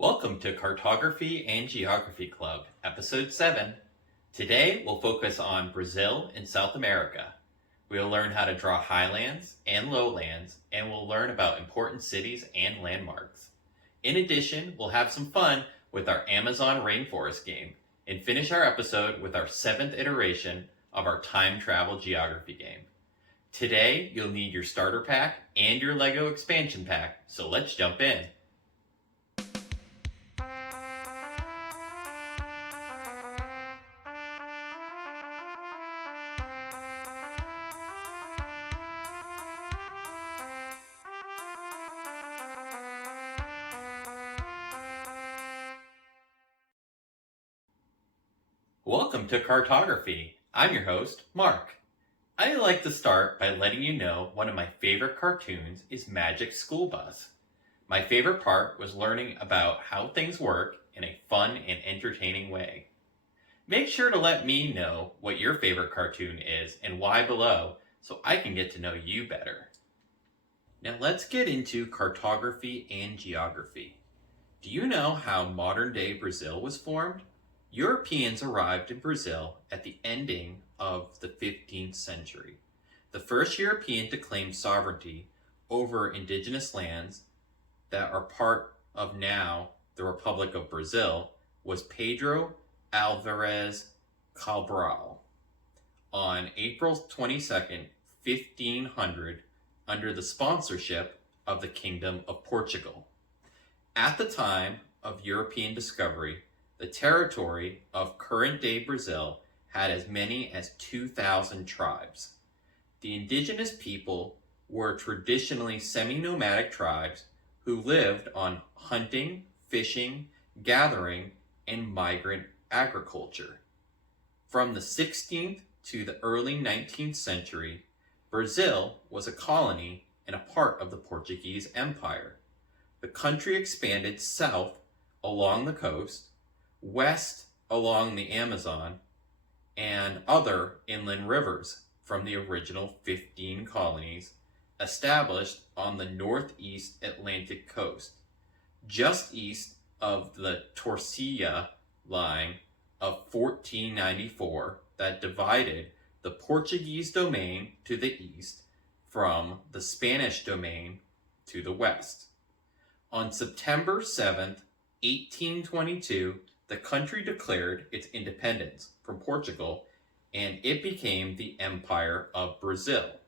Welcome to Cartography and Geography Club, Episode 7. Today we'll focus on Brazil and South America. We'll learn how to draw highlands and lowlands, and we'll learn about important cities and landmarks. In addition, we'll have some fun with our Amazon rainforest game, and finish our episode with our 7th iteration of our time travel geography game. Today, you'll need your starter pack and your Lego expansion pack, so let's jump in. Welcome to Cartography. I'm your host, Mark. I like to start by letting you know one of my favorite cartoons is Magic School Bus. My favorite part was learning about how things work in a fun and entertaining way. Make sure to let me know what your favorite cartoon is and why below so I can get to know you better. Now let's get into cartography and geography. Do you know how modern-day Brazil was formed? Europeans arrived in Brazil at the ending of the 15th century. The first European to claim sovereignty over indigenous lands that are part of now the Republic of Brazil was Pedro Alvarez Cabral on April 22nd, 1500, under the sponsorship of the Kingdom of Portugal. At the time of European discovery, the territory of current-day Brazil had as many as 2,000 tribes. The indigenous people were traditionally semi-nomadic tribes who lived on hunting, fishing, gathering, and migrant agriculture. From the 16th to the early 19th century, Brazil was a colony and a part of the Portuguese Empire. The country expanded south along the coast, west along the Amazon, and other inland rivers from the original 15 colonies established on the northeast Atlantic coast, just east of the Torcilla line of 1494 that divided the Portuguese domain to the east from the Spanish domain to the west. On September 7th, 1822, the country declared its independence from Portugal, and it became the Empire of Brazil.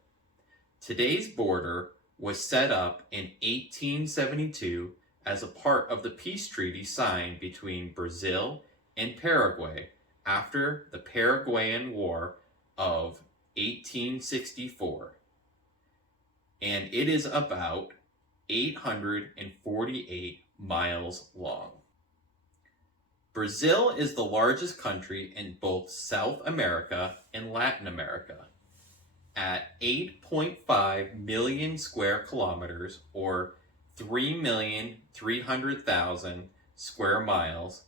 Today's border was set up in 1872 as a part of the peace treaty signed between Brazil and Paraguay after the Paraguayan War of 1864. And it is about 848 miles long. Brazil is the largest country in both South America and Latin America, at 8.5 million square kilometers, or 3,300,000 square miles,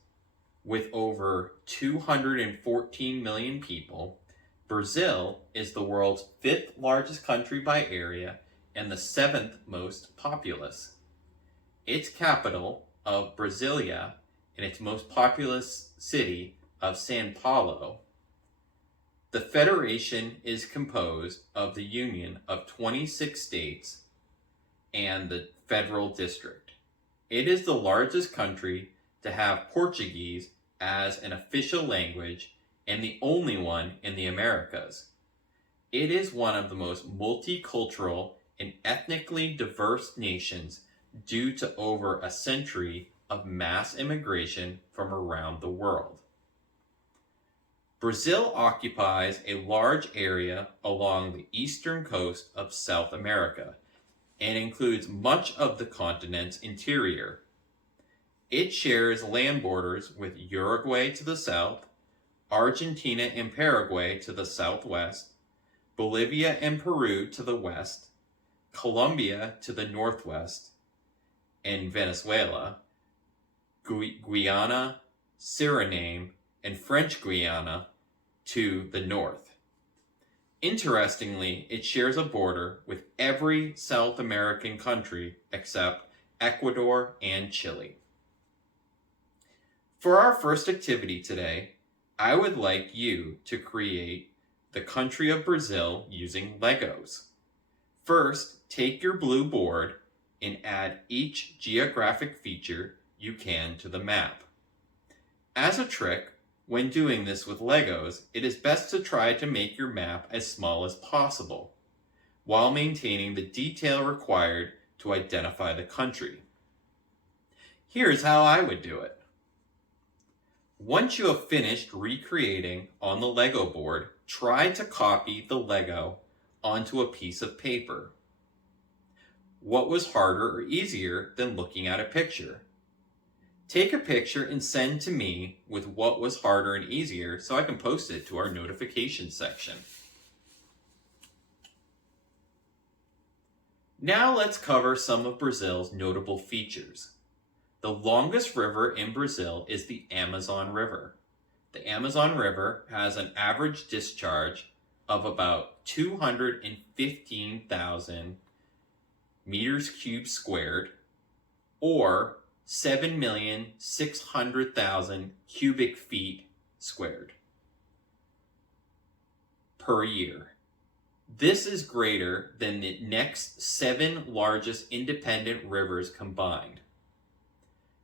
with over 214 million people. Brazil is the world's 5th largest country by area and the 7th most populous. Its capital of Brasilia and its most populous city of São Paulo. The federation is composed of the union of 26 states and the federal district. It is the largest country to have Portuguese as an official language and the only one in the Americas. It is one of the most multicultural and ethnically diverse nations due to over a century of mass immigration from around the world. Brazil occupies a large area along the eastern coast of South America and includes much of the continent's interior. It shares land borders with Uruguay to the south, Argentina and Paraguay to the southwest, Bolivia and Peru to the west, Colombia to the northwest, and Venezuela, Guyana, Suriname, and French Guiana to the north. Interestingly, it shares a border with every South American country except Ecuador and Chile. For our first activity today, I would like you to create the country of Brazil using Legos. First, take your blue board and add each geographic feature you can to the map. As a trick, when doing this with Legos, it is best to try to make your map as small as possible, while maintaining the detail required to identify the country. Here's how I would do it. Once you have finished recreating on the Lego board, try to copy the Lego onto a piece of paper. What was harder or easier than looking at a picture? Take a picture and send to me with what was harder and easier so I can post it to our notifications section. Now let's cover some of Brazil's notable features. The longest river in Brazil is the Amazon River. The Amazon River has an average discharge of about 215,000 meters cubed squared, or 7,600,000 cubic feet squared per year. This is greater than the next 7 largest independent rivers combined.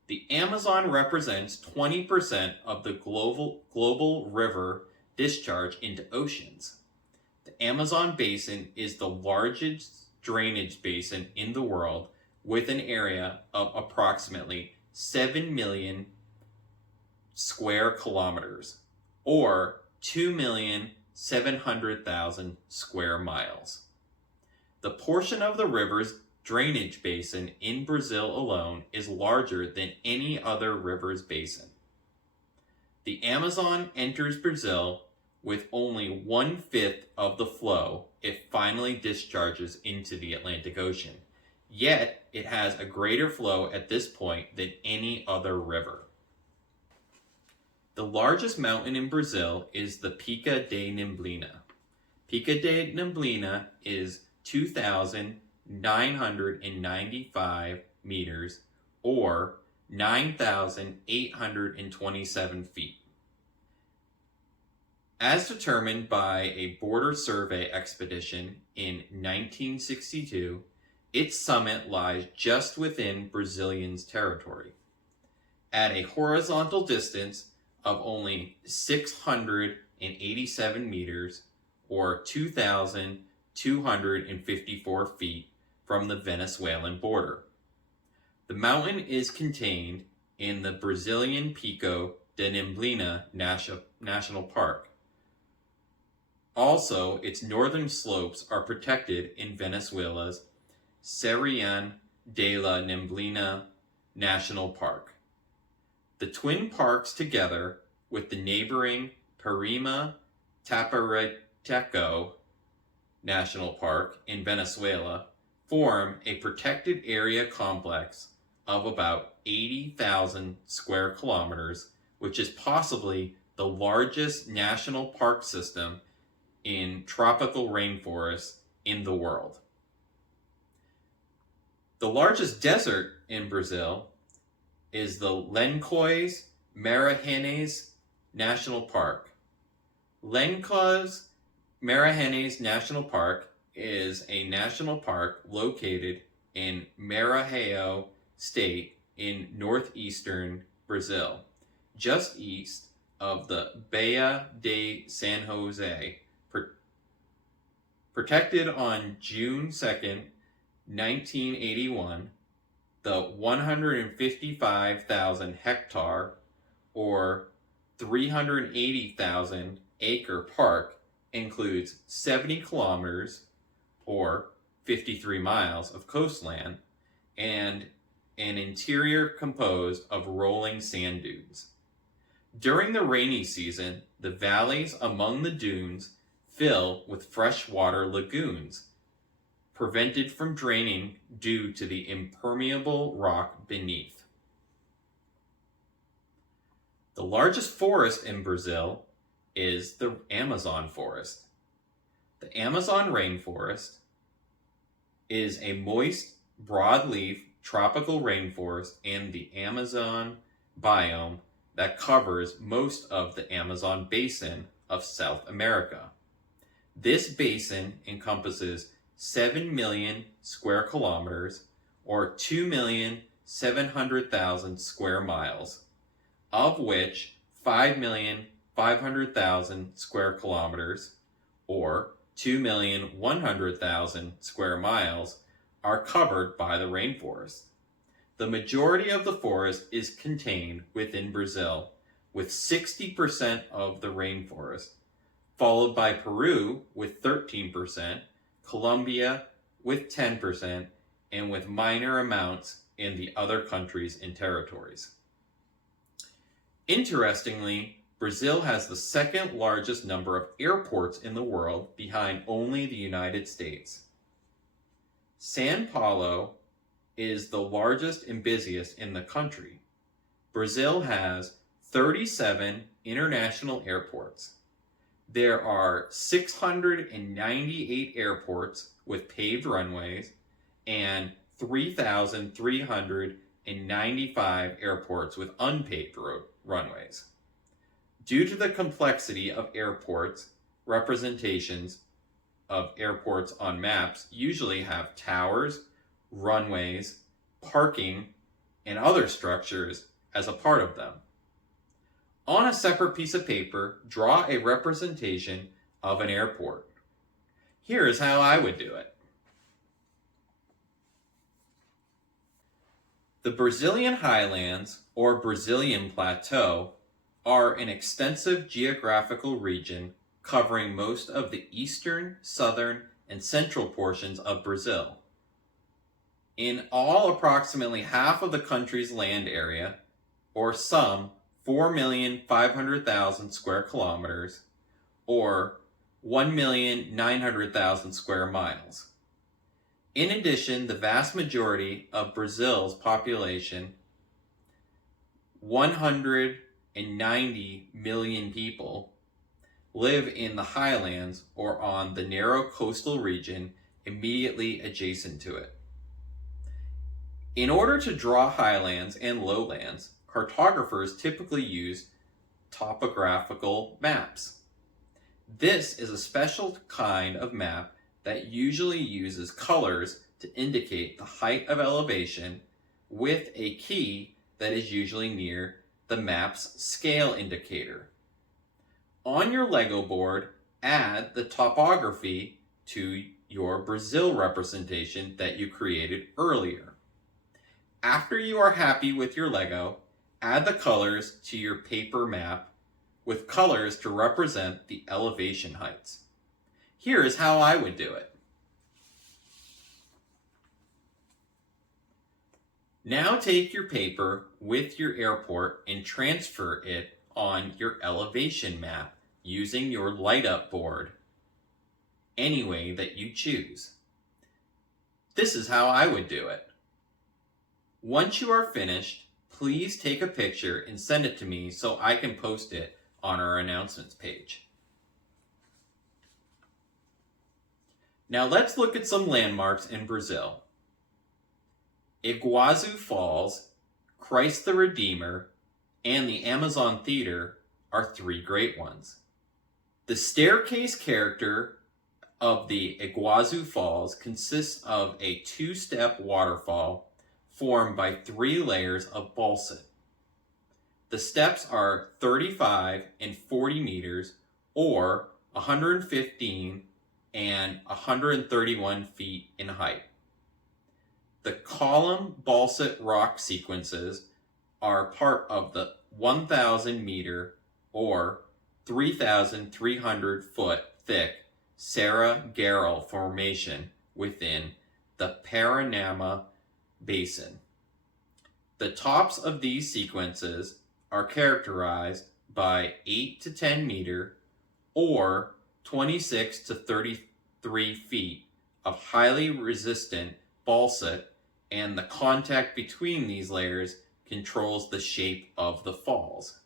The Amazon represents 20% of the global river discharge into oceans. The Amazon basin is the largest drainage basin in the world, with an area of approximately 7 million square kilometers, or 2,700,000 square miles. The portion of the river's drainage basin in Brazil alone is larger than any other river's basin. The Amazon enters Brazil with only 1/5 of the flow it finally discharges into the Atlantic Ocean. Yet, it has a greater flow at this point than any other river. The largest mountain in Brazil is the Pica de Neblina. Pica de Neblina is 2,995 meters, or 9,827 feet. As determined by a border survey expedition in 1962, its summit lies just within Brazilians' territory, at a horizontal distance of only 687 meters, or 2,254 feet from the Venezuelan border. The mountain is contained in the Brazilian Pico de Neblina National Park. Also, its northern slopes are protected in Venezuela's Serra de la Neblina National Park. The twin parks, together with the neighboring Parima Tapareteco National Park in Venezuela, form a protected area complex of about 80,000 square kilometers, which is possibly the largest national park system in tropical rainforests in the world. The largest desert in Brazil is the Lençóis Maranhenses National Park. Lençóis Maranhenses National Park is a national park located in Maranhão State in northeastern Brazil, just east of the Baía de San Jose. Protected on June 2nd, 1981, the 155,000 hectare or 380,000 acre park includes 70 kilometers or 53 miles of coastline and an interior composed of rolling sand dunes. During the rainy season, the valleys among the dunes fill with freshwater lagoons, prevented from draining due to the impermeable rock beneath. The largest forest in Brazil is the Amazon forest. The Amazon rainforest is a moist, broadleaf tropical rainforest in the Amazon biome that covers most of the Amazon basin of South America. This basin encompasses 7 million square kilometers, or 2,700,000 square miles, of which 5,500,000 square kilometers, or 2,100,000 square miles, are covered by the rainforest. The majority of the forest is contained within Brazil, with 60% of the rainforest, followed by Peru with 13%, Colombia with 10%, and with minor amounts in the other countries and territories. Interestingly, Brazil has the second largest number of airports in the world, behind only the United States. São Paulo is the largest and busiest in the country. Brazil has 37 international airports. There are 698 airports with paved runways and 3,395 airports with unpaved runways. Due to the complexity of airports, representations of airports on maps usually have towers, runways, parking, and other structures as a part of them. On a separate piece of paper, draw a representation of an airport. Here is how I would do it. The Brazilian highlands, or Brazilian plateau, are an extensive geographical region covering most of the eastern, southern, and central portions of Brazil. In all, approximately half of the country's land area, or some 4,500,000 square kilometers, or 1,900,000 square miles. In addition, the vast majority of Brazil's population, 190 million people, live in the highlands or on the narrow coastal region immediately adjacent to it. In order to draw highlands and lowlands, cartographers typically use topographical maps. This is a special kind of map that usually uses colors to indicate the height of elevation, with a key that is usually near the map's scale indicator. On your Lego board, add the topography to your Brazil representation that you created earlier. After you are happy with your Lego, add the colors to your paper map with colors to represent the elevation heights. Here is how I would do it. Now take your paper with your airport and transfer it on your elevation map using your light up board any way that you choose. This is how I would do it. Once you are finished, please take a picture and send it to me so I can post it on our announcements page. Now let's look at some landmarks in Brazil. Iguazu Falls, Christ the Redeemer, and the Amazon Theater are three great ones. The staircase character of the Iguazu Falls consists of a two-step waterfall formed by 3 layers of basalt. The steps are 35 and 40 meters, or 115 and 131 feet in height. The column basalt rock sequences are part of the 1,000 meter or 3,300 foot thick Serra Geral formation within the Paranama Basin. The tops of these sequences are characterized by 8 to 10 meter or 26 to 33 feet of highly resistant basalt, and the contact between these layers controls the shape of the falls.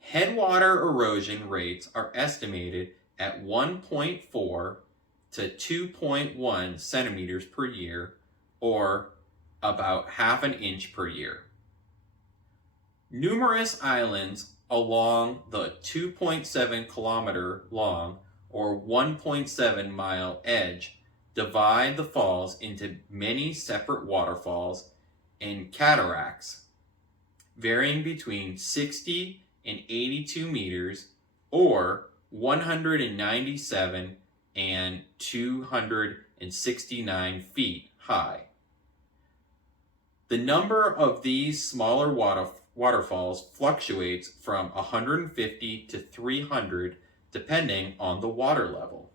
Headwater erosion rates are estimated at 1.4 to 2.1 centimeters per year, or about half an inch per year. Numerous islands along the 2.7-kilometer long or 1.7-mile edge divide the falls into many separate waterfalls and cataracts, varying between 60 and 82 meters or 197 and 269 feet high. The number of these smaller waterfalls fluctuates from 150 to 300 depending on the water level.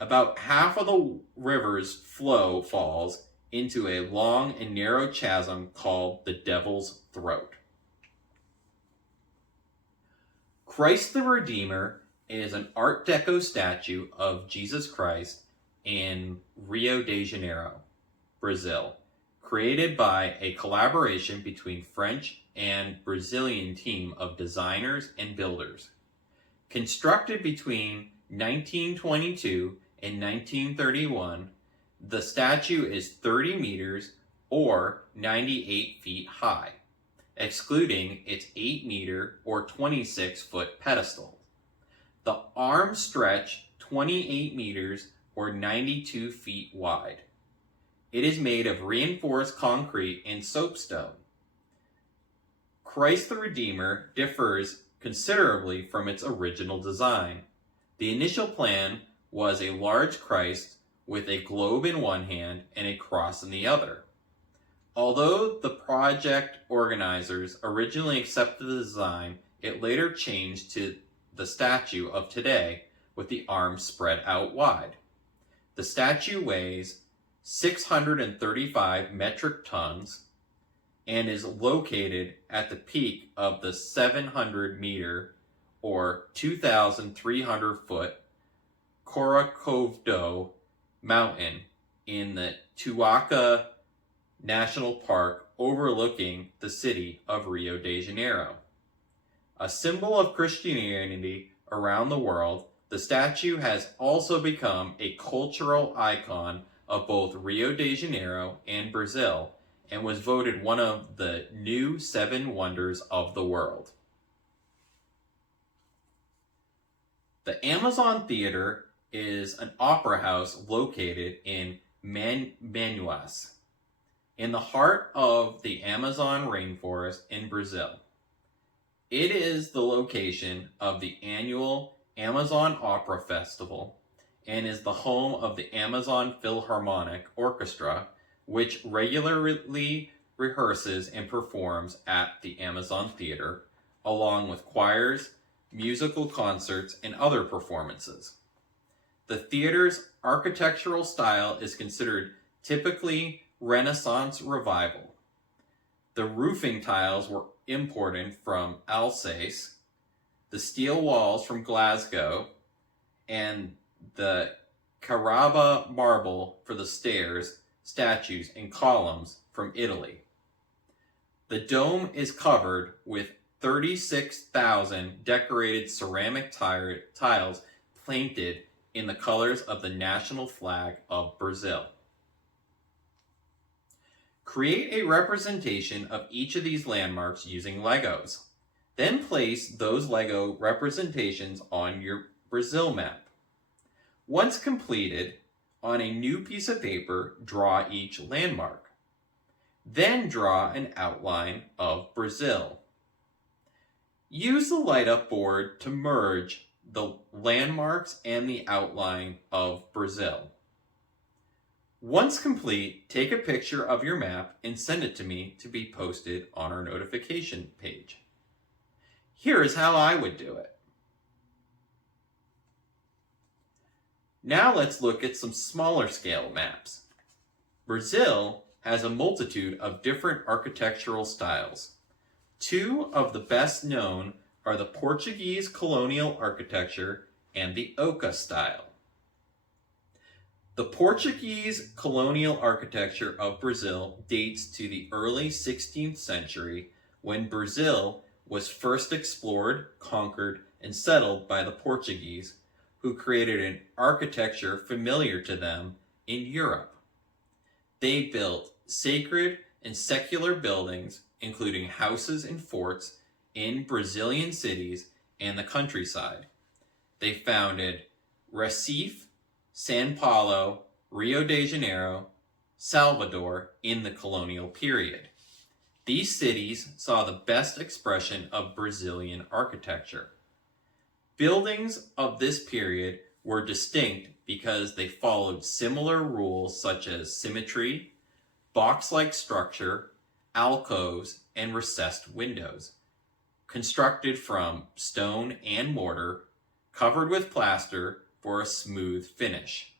About half of the river's flow falls into a long and narrow chasm called the Devil's Throat. Christ the Redeemer is an Art Deco statue of Jesus Christ in Rio de Janeiro, Brazil, created by a collaboration between French and Brazilian team of designers and builders. Constructed between 1922 and 1931, the statue is 30 meters or 98 feet high, excluding its 8-meter or 26-foot pedestal. The arms stretch 28 meters or 92 feet wide. It is made of reinforced concrete and soapstone. Christ the Redeemer differs considerably from its original design. The initial plan was a large Christ with a globe in one hand and a cross in the other. Although the project organizers originally accepted the design, it later changed to the statue of today with the arms spread out wide. The statue weighs 635 metric tons and is located at the peak of the 700-meter or 2,300-foot Coracovado mountain in the Tuaca National Park overlooking the city of Rio de Janeiro. A symbol of Christianity around the world, the statue has also become a cultural icon of both Rio de Janeiro and Brazil, and was voted one of the new 7 wonders of the world. The Amazon Theater is an opera house located in Manaus, in the heart of the Amazon rainforest in Brazil. It is the location of the annual Amazon Opera Festival and is the home of the Amazon Philharmonic Orchestra, which regularly rehearses and performs at the Amazon Theater, along with choirs, musical concerts, and other performances. The theater's architectural style is considered typically Renaissance Revival. The roofing tiles were imported from Alsace, the steel walls from Glasgow, and the Carrara marble for the stairs, statues, and columns from Italy. The dome is covered with 36,000 decorated ceramic tiles painted in the colors of the national flag of Brazil. Create a representation of each of these landmarks using Legos. Then place those Lego representations on your Brazil map. Once completed, on a new piece of paper, draw each landmark. Then draw an outline of Brazil. Use the light-up board to merge the landmarks and the outline of Brazil. Once complete, take a picture of your map and send it to me to be posted on our notification page. Here is how I would do it. Now let's look at some smaller scale maps. Brazil has a multitude of different architectural styles. 2 of the best known are the Portuguese colonial architecture and the Oca style. The Portuguese colonial architecture of Brazil dates to the early 16th century when Brazil was first explored, conquered, and settled by the Portuguese, who created an architecture familiar to them in Europe. They built sacred and secular buildings including houses and forts in Brazilian cities and the countryside. They founded Recife, São Paulo, Rio de Janeiro, Salvador in the colonial period. These cities saw the best expression of Brazilian architecture. Buildings of this period were distinct because they followed similar rules such as symmetry, box-like structure, alcoves, and recessed windows, constructed from stone and mortar, covered with plaster for a smooth finish.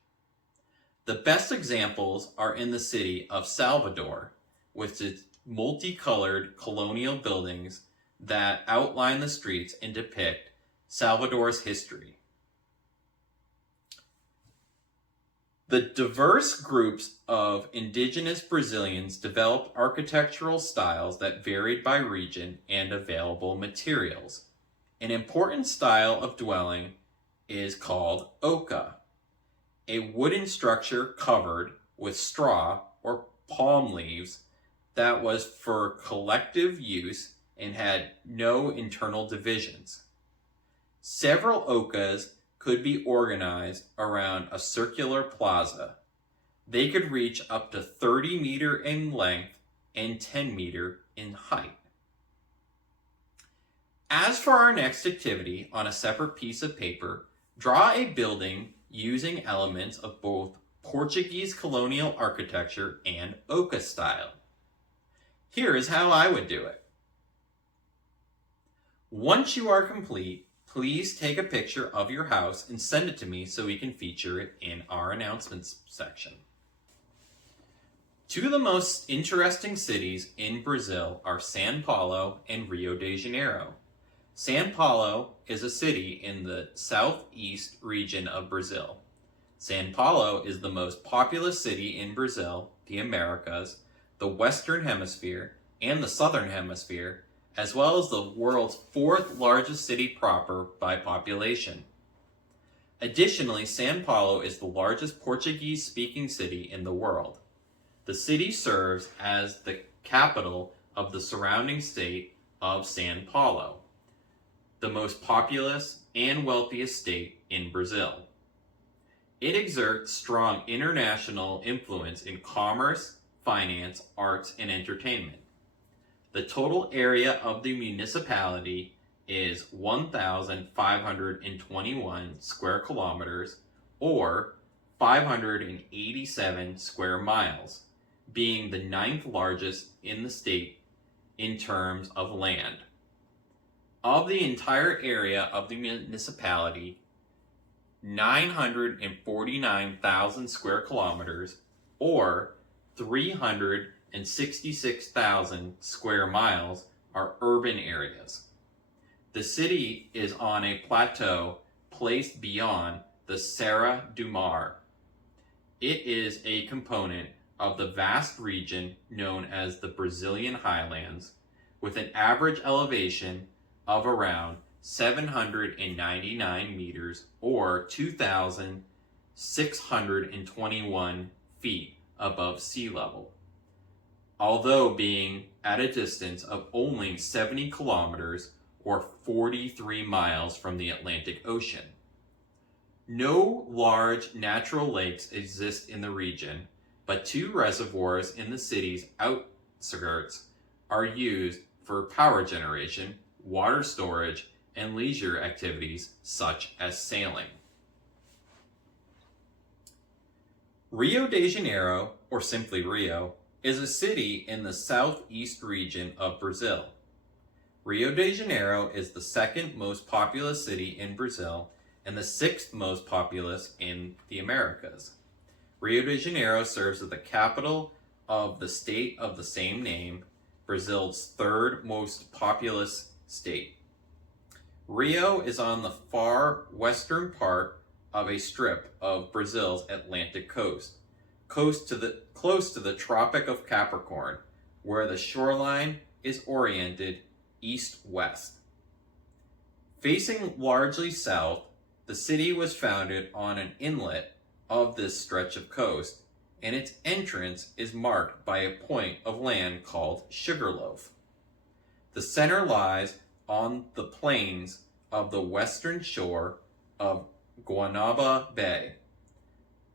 The best examples are in the city of Salvador, with its multicolored colonial buildings that outline the streets and depict Salvador's history. The diverse groups of indigenous Brazilians developed architectural styles that varied by region and available materials. An important style of dwelling is called oca, a wooden structure covered with straw or palm leaves that was for collective use and had no internal divisions. Several ocas could be organized around a circular plaza. They could reach up to 30 meters in length and 10 meters in height. As for our next activity, on a separate piece of paper, draw a building using elements of both Portuguese colonial architecture and oca style. Here is how I would do it. Once you are complete, please take a picture of your house and send it to me so we can feature it in our announcements section. Two of the most interesting cities in Brazil are São Paulo and Rio de Janeiro. São Paulo is a city in the southeast region of Brazil. São Paulo is the most populous city in Brazil, the Americas, the Western Hemisphere, and the Southern Hemisphere, as well as the world's fourth largest city proper by population. Additionally, São Paulo is the largest Portuguese-speaking city in the world. The city serves as the capital of the surrounding state of São Paulo, the most populous and wealthiest state in Brazil. It exerts strong international influence in commerce, finance, arts, and entertainment. The total area of the municipality is 1,521 square kilometers, or 587 square miles, being the ninth largest in the state in terms of land. Of the entire area of the municipality, 949,000 square kilometers, or 366,000 square miles, are urban areas. The city is on a plateau placed beyond the Serra do Mar. It is a component of the vast region known as the Brazilian Highlands, with an average elevation of around 799 meters, or 2,621 feet above sea level, although being at a distance of only 70 kilometers or 43 miles from the Atlantic Ocean. No large natural lakes exist in the region, but two reservoirs in the city's outskirts are used for power generation, water storage, and leisure activities such as sailing. Rio de Janeiro, or simply Rio, is a city in the southeast region of Brazil. Rio de Janeiro is the second most populous city in Brazil and the sixth most populous in the Americas. Rio de Janeiro serves as the capital of the state of the same name, Brazil's third most populous state. Rio is on the far western part of a strip of Brazil's Atlantic coast, close to the Tropic of Capricorn, where the shoreline is oriented east-west. Facing largely south, the city was founded on an inlet of this stretch of coast, and its entrance is marked by a point of land called Sugarloaf. The center lies on the plains of the western shore of Guanaba Bay.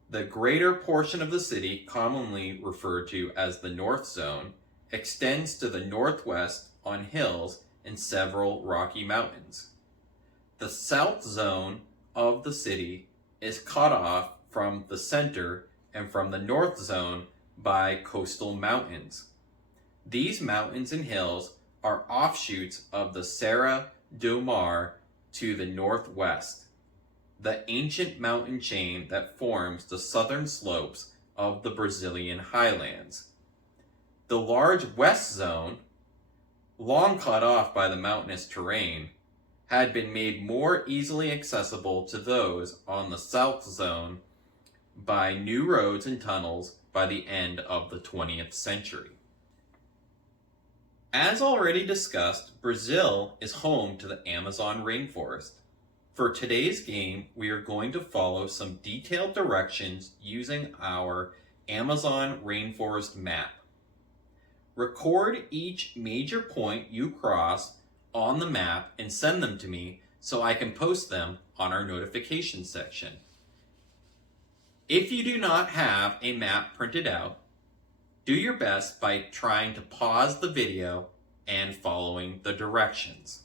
The greater portion of the city, commonly referred to as the North Zone, extends to the northwest on hills and several rocky mountains. The South Zone of the city is cut off from the center and from the North Zone by coastal mountains. These mountains and hills are offshoots of the Serra do Mar to the northwest, the ancient mountain chain that forms the southern slopes of the Brazilian highlands. The large West Zone, long cut off by the mountainous terrain, had been made more easily accessible to those on the South Zone by new roads and tunnels by the end of the 20th century. As already discussed, Brazil is home to the Amazon rainforest. For today's game, we are going to follow some detailed directions using our Amazon rainforest map. Record each major point you cross on the map and send them to me so I can post them on our notification section. If you do not have a map printed out, do your best by trying to pause the video and following the directions.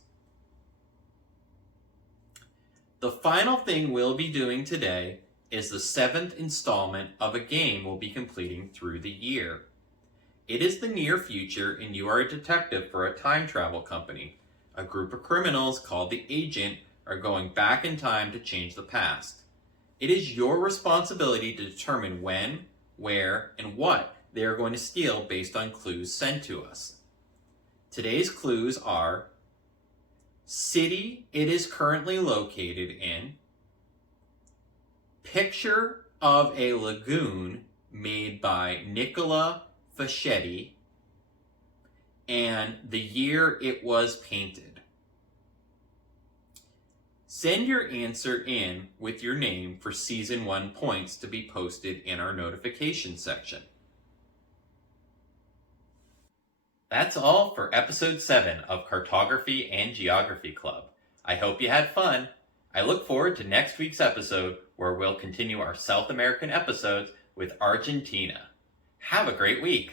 The final thing we'll be doing today is the 7th installment of a game we'll be completing through the year. It is the near future and you are a detective for a time travel company. A group of criminals called the Agent are going back in time to change the past. It is your responsibility to determine when, where, and what they are going to steal based on clues sent to us. Today's clues are city it is currently located in, picture of a lagoon made by Nicola Fischetti, and the year it was painted. Send your answer in with your name for Season 1 points to be posted in our notification section. That's all for Episode 7 of Cartography and Geography Club. I hope you had fun. I look forward to next week's episode where we'll continue our South American episodes with Argentina. Have a great week.